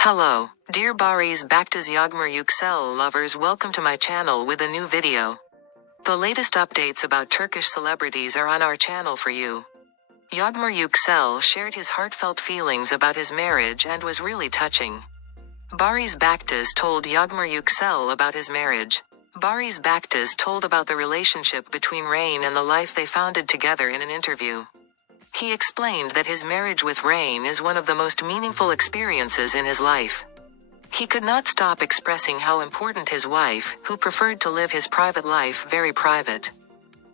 Hello, dear Barış Baktaş Yağmur Yüksel lovers, welcome to my channel with a new video. The latest updates about Turkish celebrities are on our channel for you. Yağmur Yüksel shared his heartfelt feelings about his marriage and was really touching. Barış Baktaş told Yağmur Yüksel about his marriage. Barış Baktaş told about the relationship between Rain and the life they founded together in an interview. He explained that his marriage with Rain is one of the most meaningful experiences in his life. He could not stop expressing how important his wife, who preferred to live his private life very private,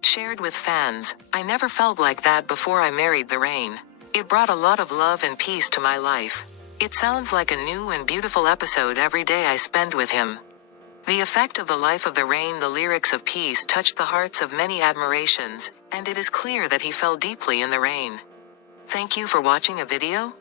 shared with fans. "I never felt like that before I married the Rain. It brought a lot of love and peace to my life. It sounds like a new and beautiful episode every day I spend with him." The effect of the life of the Rain, the lyrics of Peace, touched the hearts of many admirations, and it is clear that he fell deeply in the Rain. Thank you for watching a video.